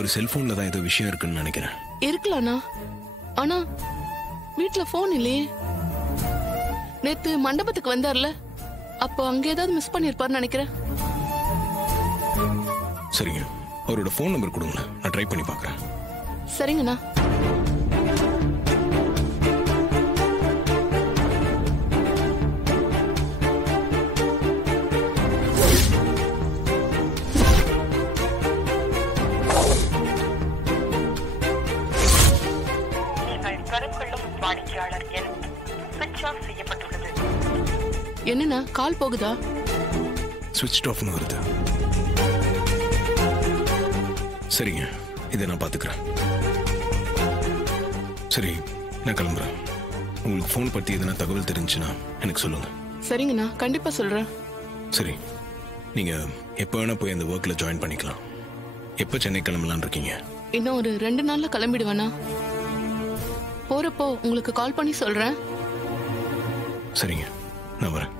அவர் செல்போன்ல தான் ஏதோ விஷயம் இருக்குன்னு நினைக்கிறேன். இருக்கலாம்ண்ணா, ஆனா வீட்டுல போன் இல்லையே. நேத்து மண்டபத்துக்கு வந்தார்ல, அப்போ அங்க ஏதாவது மிஸ் பண்ணிருப்பாருன்னு நினைக்கிறேன். சரிங்க, அவரோட போன் நம்பர் கொடுங்க, நான் ட்ரை பண்ணி பார்க்கறேன். சரிங்கண்ணா. என்னண்ணா கால் போகுதா? ஸ்விட்ச் ஆஃப்னு வருது. சரிங்க, இதை நான் பாத்துக்கிறேன். சரி, நான் கிளம்புறேன். உங்களுக்கு போன் பத்தி எதனா தகவல் தெரிஞ்சுன்னா எனக்கு சொல்லுங்க. சரிங்கண்ணா, கண்டிப்பா சொல்றேன். சரி, நீங்க எப்ப வேணா போய் அந்த ஒர்க்ல ஜாயின் பண்ணிக்கலாம். எப்ப சென்னை கிளம்பலான் இருக்கீங்க? இன்னும் ஒரு 2 நாள்ல கிளம்பிடுவேண்ணா. போறப்போ உங்களுக்கு கால் பண்ணி சொல்றேன். சரிங்க, நான் வரேன்.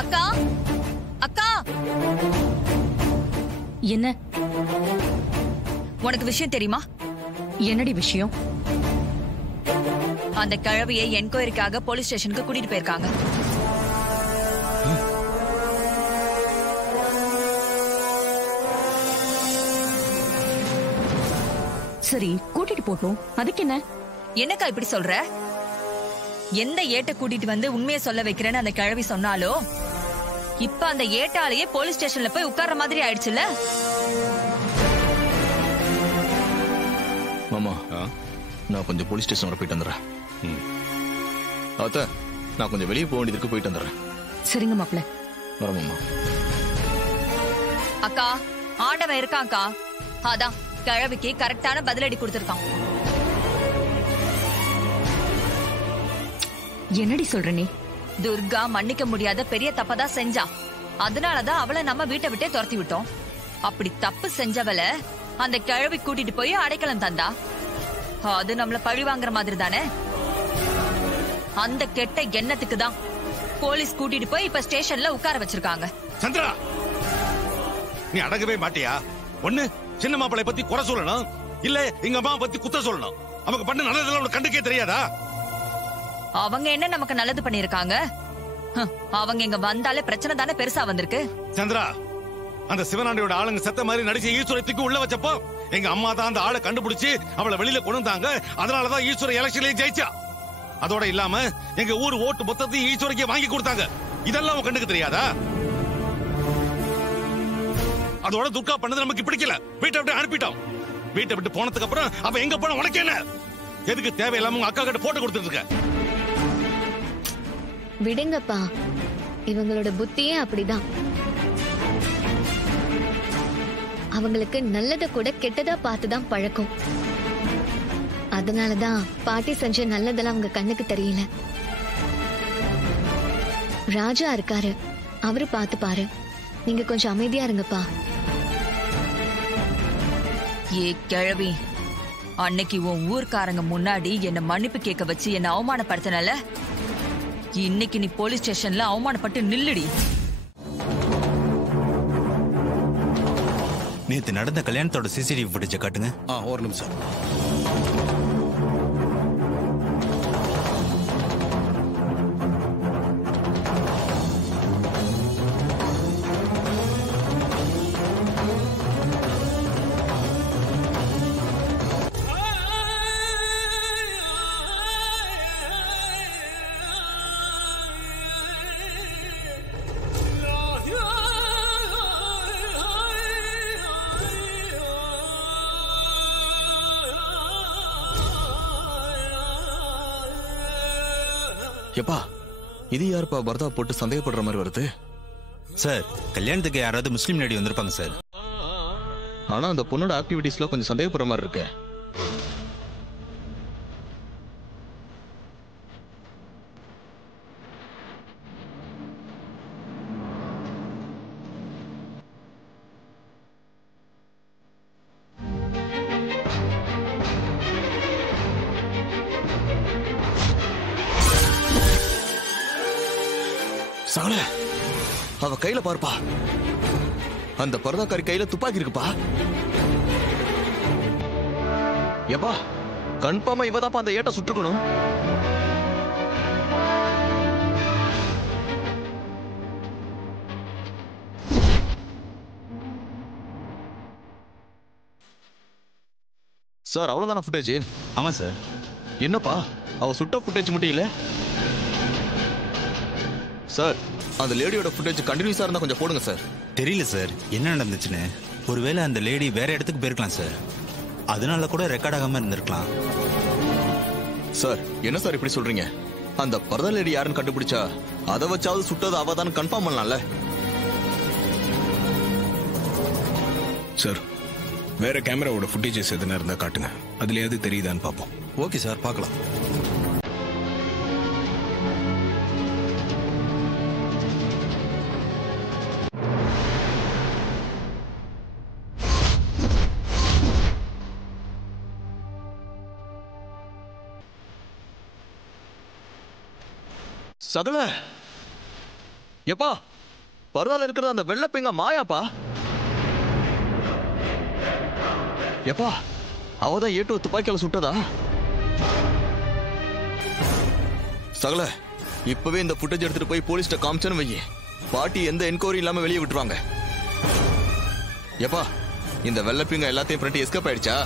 அக்கா, அக்கா, என்ன? உனக்கு விஷயம் தெரியுமா? என்னடி விஷயம்? அந்த கிழவியை என்கொயரிக்காக போலீஸ் ஸ்டேஷனுக்கு கூட்டிட்டு போயிருக்காங்க. சரி, கூட்டிட்டு போட்டோம், அதுக்கு என்ன? என்னக்கா இப்படி சொல்ற? எந்த ஏட்ட கூட்டிட்டு வந்து உண்மையை சொல்ல வைக்கிறேன்னு அந்த கிழவி சொன்னாலோ, இப்ப அந்த ஏட்டாலேயே போலீஸ் ஸ்டேஷன்ல போய் உட்கார்ற மாதிரி ஆயிடுச்சுல்ல. மாமா, நான் கொஞ்சம் போலீஸ் ஸ்டேஷன் வர போயிட்டு வந்துடுறேன். அத்த, நான் கொஞ்சம் வெளியே போக வேண்டியதுக்கு போயிட்டு வந்துடுறேன். சரிங்க மாப்பிள்ள, வரேன் மாமா. அக்கா, ஆண்டவன் இருக்கான்க்கா. அதான் கிழவிக்கு கரெக்டான பதிலடி கொடுத்திருக்கான். என்னடி சொல்ற நீ? துர்கா மன்னிக்க முடியாத பெரிய தப்பதான் செஞ்சா. அதனாலதான் அவளை நம்ம வீட்டை விட்டே துரத்தி விட்டோம். அப்படி தப்பு செஞ்சவளை அந்த கிழவி கூட்டிட்டு போய் அடைக்கலம் தந்தா. அது நம்மள பழி வாங்குற மாதிரி தானே. அந்த கெட்ட எண்ணத்துக்கு தான் போலீஸ் கூட்டிட்டு போய் இப்ப ஸ்டேஷன்ல உட்கார வச்சிருக்காங்க. சந்திரா, நீ அடங்கவே மாட்டியா? ஒண்ணு சின்ன மாப்பிளை பத்தி குறை சொல்லணும், இல்ல எங்க அம்மா பத்தி குத்த சொல்லணும். அவங்க பண்ண நல்லதெல்லாம் உனக்கு கண்டுக்கே தெரியாதா? அவங்க என்ன நமக்கு நல்லது பண்ணிருக்காங்க? அவங்க இங்க வந்தாலே பிரச்சனை தானே பெருசா வந்திருக்கு. சந்திரா, அந்த சிவனாண்டியோட ஆளுங்க செத்த மாதிரி நடிச்ச ஈஸ்வரத்துக்கு உள்ள வச்சப்போ எங்க அம்மா தான் அந்த ஆளை கண்டுபிடிச்சு அவளை வெளியில கொண்டு வந்தாங்க. அதனாலதான் ஈஸ்வர எலெக்ஷன்லயே ஜெயிச்சா. அதோட இல்லாம எங்க ஊர் ஓட்டு மொத்தத்தையும் ஈஸ்வரிக்கே வாங்கி கொடுத்தாங்க. இதெல்லாம் உன் கண்டுக்கு தெரியாதா? அதோட துர்கா பண்ணது நமக்கு பிடிக்கல, வீட்டை விட்டு அனுப்பிட்டோம். வீட்டை விட்டு போனதுக்கு அப்புறம் அவ எங்க போன உனக்கு என்ன? எதுக்கு தேவையில்லாம உங்க அக்கா கிட்ட போட்டோ கொடுத்துட்டு இருக்க? விடுங்கப்பா, இவங்களோட புத்தியே அப்படிதான். அவங்களுக்கு நல்லத கூட கெட்டதா பார்த்துதான் பழக்கம். அதனாலதான் பாட்டி செஞ்ச நல்லதெல்லாம் அவங்க கண்ணுக்கு தெரியல. ராஜா இருக்காரு, அவரு பார்த்து பாரு. நீங்க கொஞ்சம் அமைதியா இருங்கப்பா. ஏ கிழவி, அன்னைக்கு உன் ஊர்க்காரங்க முன்னாடி என்ன மன்னிப்பு கேட்க வச்சு என்ன அவமானப்படுத்தினால, இன்னைக்கு நீ போலீஸ் ஸ்டேஷன்ல அவமானப்பட்டு நில்லுடி. நேத்து நடந்த கல்யாணத்தோட சிசிடிவி ஃபுட்டேஜ் காட்டுங்க. ஒரு நிமிஷம். எப்பா, இது யாருப்பா பர்தா போட்டு சந்தேகப்படுற மாதிரி வருது? சார், கல்யாணத்துக்கு யாராவது முஸ்லீம் லேடி வந்திருப்பாங்க சார். ஆனா அந்த பொண்ணோட ஆக்டிவிட்டிஸ்ல கொஞ்சம் சந்தேகப்படுற மாதிரி இருக்கு. சகல அவ கையில பாருப்பா, அந்த பரதாக்காரி கையில துப்பாக்கி இருக்குப்பா. ஏப்பா கன்ஃபார்மா இவதாப்பா அந்த ஏட்ட சுட்டுக்கணும். சார் அவ்வளவுதான ஃபுட்டேஜ்? ஆமா சார். என்னப்பா அவ சுட்ட ஃபுட்டேஜ் மட்டும் இல்ல சார்? அந்த லேடியோட ஃபுட்டேஜ் கண்டினியூஸா இருந்தா கொஞ்சம் போடுங்க சார். தெரியல சார் என்ன நடந்துச்சுன்னு. ஒருவேளை அந்த லேடி வேற இடத்துக்கு போயிருக்கலாம் சார், அதனால கூட ரெக்கார்ட் ஆகாம இருந்திருக்கலாம். சார் என்ன சார் இப்படி சொல்றீங்க? அந்த பரதா லேடி யாருன்னு கண்டுபிடிச்சா அதை வச்சாவது சுட்டது அவதான் கன்ஃபார்ம் பண்ணலாம்ல சார். வேற கேமராவோட ஃபுட்டேஜஸ் எதுனா இருந்தா காட்டுங்க, அதுலயாவது தெரியுதான்னு பார்ப்போம். ஓகே சார், பார்க்கலாம். சகல எப்பா பரவாயில்ல இருக்கிறது அந்த வெள்ளப்பிங்க மாயாப்பா. எப்பா அவதான் ஏட்டு துப்பாக்கியால சுட்டதா? சகல இப்பவே இந்த ஃபுட்டேஜ் எடுத்துட்டு போய் போலீஸ்ட காமிச்சேன்னு வையே, பாட்டி எந்த என்கொயரி இல்லாம வெளியே விட்டுருவாங்க. எப்பா இந்த வெள்ளப்பிங்க எல்லாத்தையும் ஃப்ரெண்ட் எஸ்கேப் ஆயிடுச்சா?